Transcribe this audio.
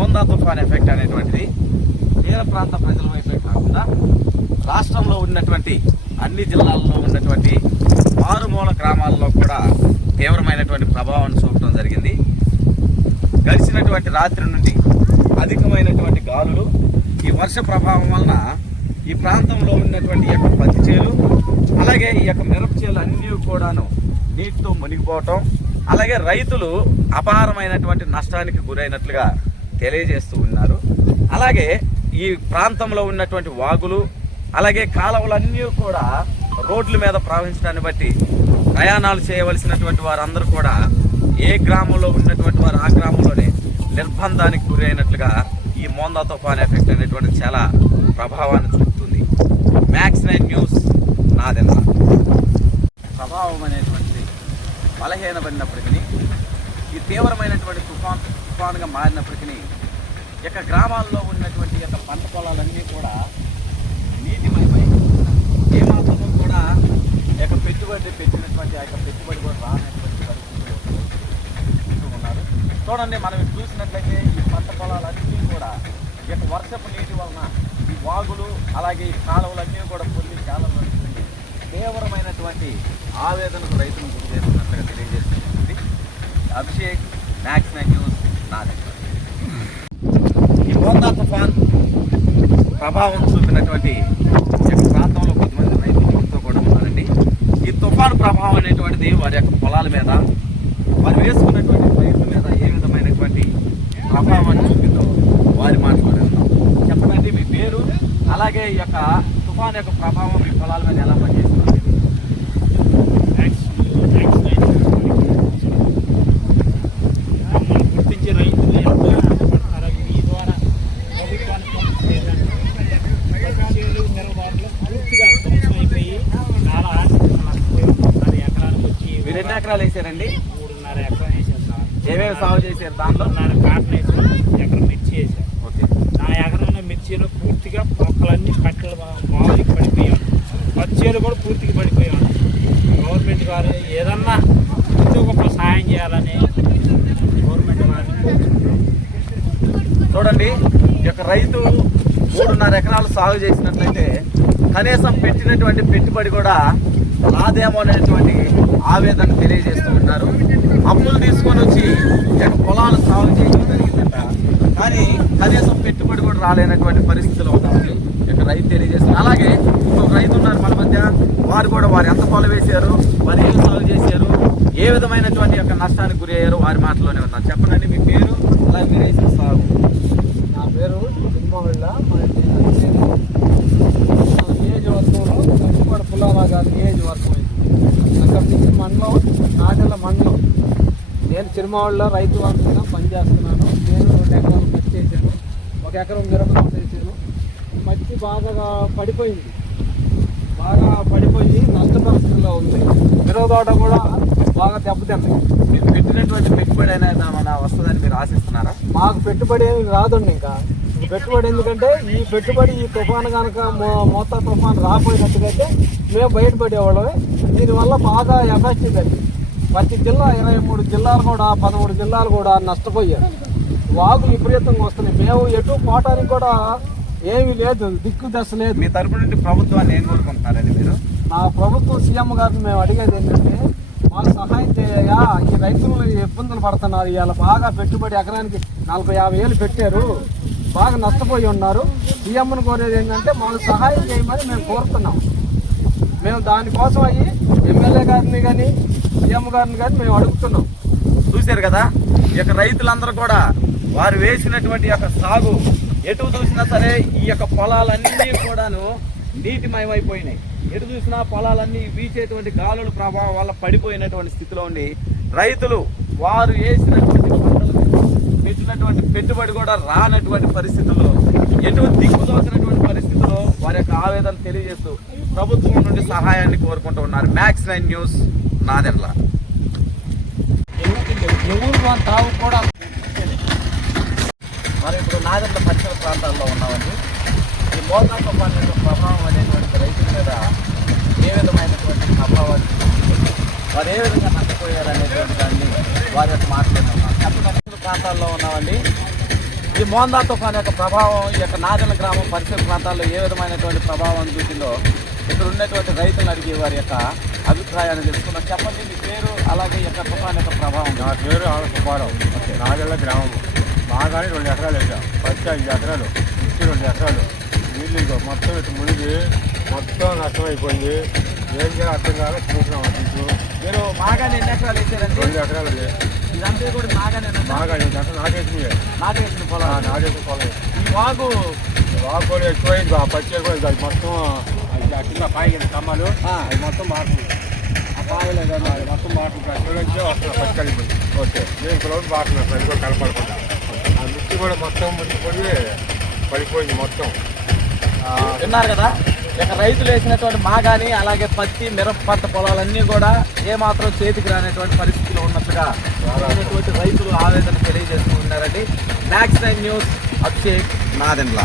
మోందా తుఫాన్ ఎఫెక్ట్ అనేటువంటిది తీర ప్రాంత ప్రజల వైపే కాకుండా రాష్ట్రంలో ఉన్నటువంటి అన్ని జిల్లాల్లో ఉన్నటువంటి మారుమూల గ్రామాల్లో కూడా తీవ్రమైనటువంటి ప్రభావం చూపడం జరిగింది. గడిచినటువంటి రాత్రి నుండి అధికమైనటువంటి గాలులు ఈ వర్ష ప్రభావం వలన ఈ ప్రాంతంలో ఉన్నటువంటి యొక్క పత్తి చేలు అలాగే ఈ యొక్క మిరప చేలు అన్నీ కూడాను నీటితో మునిగిపోవటం అలాగే రైతులు అపారమైనటువంటి నష్టానికి గురైనట్లుగా తెలియజేస్తూ ఉన్నారు. అలాగే ఈ ప్రాంతంలో ఉన్నటువంటి వాగులు అలాగే కాలువలన్నీ కూడా రోడ్ల మీద ప్రవహించడాన్ని బట్టి ప్రయాణాలు చేయవలసినటువంటి వారందరూ కూడా ఏ గ్రామంలో ఉన్నటువంటి వారు ఆ గ్రామంలోనే నిర్బంధానికి గురైనట్లుగా ఈ మోందా తుఫాన్ ఎఫెక్ట్ అనేటువంటి చాలా ప్రభావాన్ని చూపుతుంది. మ్యాక్స్ నైన్ న్యూస్ నాదెన. ప్రభావం అనేటువంటిది బలహీనపడినప్పటికీ ఈ తీవ్రమైనటువంటి తుఫాన్ తుఫానుగా మారినప్పటికీ యొక్క గ్రామాల్లో ఉన్నటువంటి యొక్క పంట పొలాలన్నీ కూడా నీటిమయమై ఏమాత్రం కూడా యొక్క పెట్టుబడి పెట్టినటువంటి ఆ యొక్క పెట్టుబడి కూడా రానటువంటి పరిస్థితులు ఉన్నారు. చూడండి మనం చూసినట్లయితే ఈ పంట పొలాలన్నీ కూడా ఈ యొక్క వర్షపు నీటి వలన ఈ వాగులు అలాగే ఈ కాలువలన్నీ కూడా పొంది చాలా నడుస్తుంది తీవ్రమైనటువంటి ఆవేదనకు రైతులు గురి చేస్తున్నట్లుగా తెలియజేస్తుంది అభిషేక్ మ్యాక్స్ న్యూస్ నా దగ్గర ఈ మోందా తుఫాన్ ప్రభావం చూపినటువంటి యొక్క ప్రాంతంలో కొంతమంది రైతులతో కూడా ఉన్నారండి ఈ తుఫాను ప్రభావం అనేటువంటిది వారి యొక్క పొలాల మీద వారు వేసుకున్నటువంటి పైర్ల మీద ఏ విధమైనటువంటి ప్రభావాన్ని చూపిందో వారి మాటలోనే ఉన్నాం చెప్పండి మీ పేరు అలాగే ఈ యొక్క తుఫాన్ యొక్క ప్రభావం మీ పొలాల మీద ఎలా పనిచేస్తుంది ట్యాక్స్ ట్యాక్స్ మమ్మల్ని గుర్తించే రైతులు ఎంత కష్టపడతారో ఈ ద్వారా ప్రభుత్వానికి పంపించేదంటే చేలు నిర్వహణలో పూర్తిగా ధ్వంసం అయిపోయి చాలా ఆర్థిక నష్టపోయి మూడున్నర ఎకరాలకు వచ్చి మీరు ఎన్ని ఎకరాలు వేసారండి? మూడున్నర ఎకరం వేసారు సార్ ఏమేమి సాగు చేశారు మూడున్నర కాటన్ ఎకరం మిర్చి వేసారు ఓకే. నా ఎకరంలో మిర్చిలో పూర్తిగా మొక్కలన్నీ కట్టెలు మామూలుగా పడిపోయాయి. పచ్చేలు కూడా పూర్తిగా పడిపోయాయి. గవర్నమెంట్ గారు ఏదన్నా ఎంతో గొప్ప సాయం చేయాలని గవర్నమెంట్ కోరుకుంటున్నాం. చూడండి ఈ యొక్క రైతు మూడున్నర ఎకరాలు సాగు చేసినట్లయితే కనీసం పెట్టినటువంటి పెట్టుబడి కూడా రాదేమో అనేటువంటి ఆవేదన తెలియజేస్తూ ఉంటారు అప్పులు తీసుకొని వచ్చి పొలాలు సాగు చేయడం జరిగిందంట. కానీ కనీసం పెట్టుబడి కూడా రాలేనటువంటి పరిస్థితిలో ఉంటుంది ఇక్కడ రైతు తెలియజేస్తుంది అలాగే ఇంకొక రైతు ఉన్నారు మన మధ్య. వారు కూడా వారు ఎంత పొలం వేశారు? వారు ఏం సాగు చేశారు? ఏ విధమైనటువంటి యొక్క నష్టానికి గురి అయ్యారు వారి మాటలోనే ఉన్నారు చెప్పండి మీ పేరు అలాగే మీరు వేసిన సాగు నా పేరు జగన్మోహన్ మా నియోజకవర్గంలో కంచిపాడు పుల్లారా గారి నియోజకవర్గం ఇది అక్కడి నుంచి మండలం నాటెల మండలం నేను చిరుమాళ్ళలో రైతు వంతుగా పనిచేస్తున్నాను. నేను రెండు ఎకరాలు పత్తి వేసాను. ఒక ఎకరం మిరపకాయ వేసాను. మట్టి బాగా పడిపోయింది. బాగా పడిపోయి నష్ట పరిస్థితిలో ఉంది. మిరవ తోట కూడా బాగా దెబ్బతింది మీరు పెట్టినటువంటి పెట్టుబడి అనేది ఏమైనా వస్తుందని మీరు ఆశిస్తున్నారా? మాకు పెట్టుబడి ఏమి రాదండి ఇంకా. పెట్టుబడి ఎందుకంటే ఈ పెట్టుబడి ఈ తుఫాన్ కనుక మొత్తం తుఫాన్ రాపోయినట్టుగైతే మేము బయటపడేవాళ్ళమే. దీనివల్ల బాగా ఎఫెక్ట్ ఇది ప్రతి జిల్లా ఇరవై మూడు జిల్లాలు కూడా పదమూడు జిల్లాలు కూడా నష్టపోయారు. వాగులు విపరీతంగా వస్తున్నాయి. మేము ఎటు పోవటానికి కూడా ఏమీ లేదు దిక్కు దశ లేదు. మీ తరపు నుండి ప్రభుత్వాన్ని ఏం కోరుకుంటున్నారండి మీరు? మా ప్రభుత్వం సీఎం గారిని మేము అడిగేది ఏంటంటే మాకు సహాయం చేయగా ఈ రైతులు ఇబ్బందులు పడుతున్నారు. ఇవాళ బాగా పెట్టుబడి ఎకరానికి నలభై యాభై వేలు పెట్టారు. బాగా నష్టపోయి ఉన్నారు. సీఎంను కోరేది ఏంటంటే మాకు సహాయం చేయమని మేము కోరుతున్నాం. మేము దానికోసం అయ్యి ఎమ్మెల్యే గారిని కానీ సీఎం గారిని కానీ మేము అడుగుతున్నాం. చూశారు కదా? ఈ యొక్క రైతులందరూ కూడా వారు వేసినటువంటి యొక్క సాగు ఎటు చూసినా సరే ఈ యొక్క పొలాలన్నీ కూడాను నీటిమయమైపోయినాయి. ఎటు చూసినా పొలాలన్నీ వీచేటువంటి గాలుల ప్రభావం వల్ల పడిపోయినటువంటి స్థితిలో ఉండి రైతులు వారు వేసినటువంటి పంటలు పెట్టినటువంటి పెట్టుబడి కూడా రానటువంటి పరిస్థితుల్లో ఎటువంటి దిక్కుదోచినటువంటి పరిస్థితుల్లో వారి యొక్క ఆవేదన తెలియజేస్తూ ప్రభుత్వం నుండి సహాయాన్ని కోరుకుంటూ ఉన్నారు. మ్యాక్స్ నైన్ న్యూస్ నాదెర్ల. తావు కూడా మరి ఇప్పుడు నాదెర్ల పరిసర ప్రాంతాల్లో ఉన్నామండి. ఈ మోతా తుఫాన్ యొక్క ప్రభావం అనేటువంటి రైతుల మీద ఏ విధమైనటువంటి ప్రభావాలు వారు ఏ విధంగా నష్టపోయారు అనేటువంటి దాన్ని వారి యొక్క మాట్లాడుతున్నాం చెప్పిన ప్రాంతాల్లో ఉన్నామండి. ఈ మోందా తుఫాన్ యొక్క ప్రభావం ఈ యొక్క నాదెల గ్రామం పరిసర ప్రాంతాల్లో ఏ విధమైనటువంటి ప్రభావం చూసిందో ఇక్కడ ఉన్నటువంటి రైతులు అడిగి వారి యొక్క అభిప్రాయాన్ని తెలుసుకున్నాం చెప్పండి మీ పేరు అలాగే యొక్క తుఫాన్ యొక్క ప్రభావం. నా పేరు ఆలసుబ్బారావు నాగళ్ళ గ్రామం. బాగానే రెండు ఎకరాలు వేసాం పచ్చి ఐదు ఎకరాలు ఇచ్చి రెండు ఎకరాలు. నీళ్ళు మొత్తం ఇటు మునిగి మొత్తం నష్టం అయిపోయింది ఏం చేయాలో అర్థం కాక చూసినాం అటు మీరు మాగానే ఎన్ని ఎకరాలు వేసారండి? రెండు ఎకరాలు. ఇదంతా కూడా మాగానే బాగా గంట నాటేసింది. నాటేసిన పొలం నాటేసిన పొలం ఈ వాగు వాకు కూడా ఎక్కువైంది. ఆ పచ్చి ఎక్కువైంది అది మొత్తం కింద పాయి కింద కమ్మలు. ఆ. అది మొత్తం మారుతుంది ఆ బావిలో కానీ అది మొత్తం మారుతుంది వస్తుంది పచ్చి కలిపోయి ఓకే. నేను క్రౌడ్ మారుతున్నాను అది కూడా కనపడకుండా. ఆ మిర్చి కూడా మొత్తం మునిగిపోయి పడిపోయింది మొత్తం. ఆ, విన్నారు కదా? ఇక రైతులు వేసినటువంటి మాగాని అలాగే పత్తి మిరప పంట పొలాలన్నీ కూడా ఏమాత్రం చేతికి రానటువంటి పరిస్థితిలో ఉన్నట్టుగా రైతులు ఆవేదన తెలియజేస్తూ ఉన్నారండి. Max nine news Abhishek. Nadendla.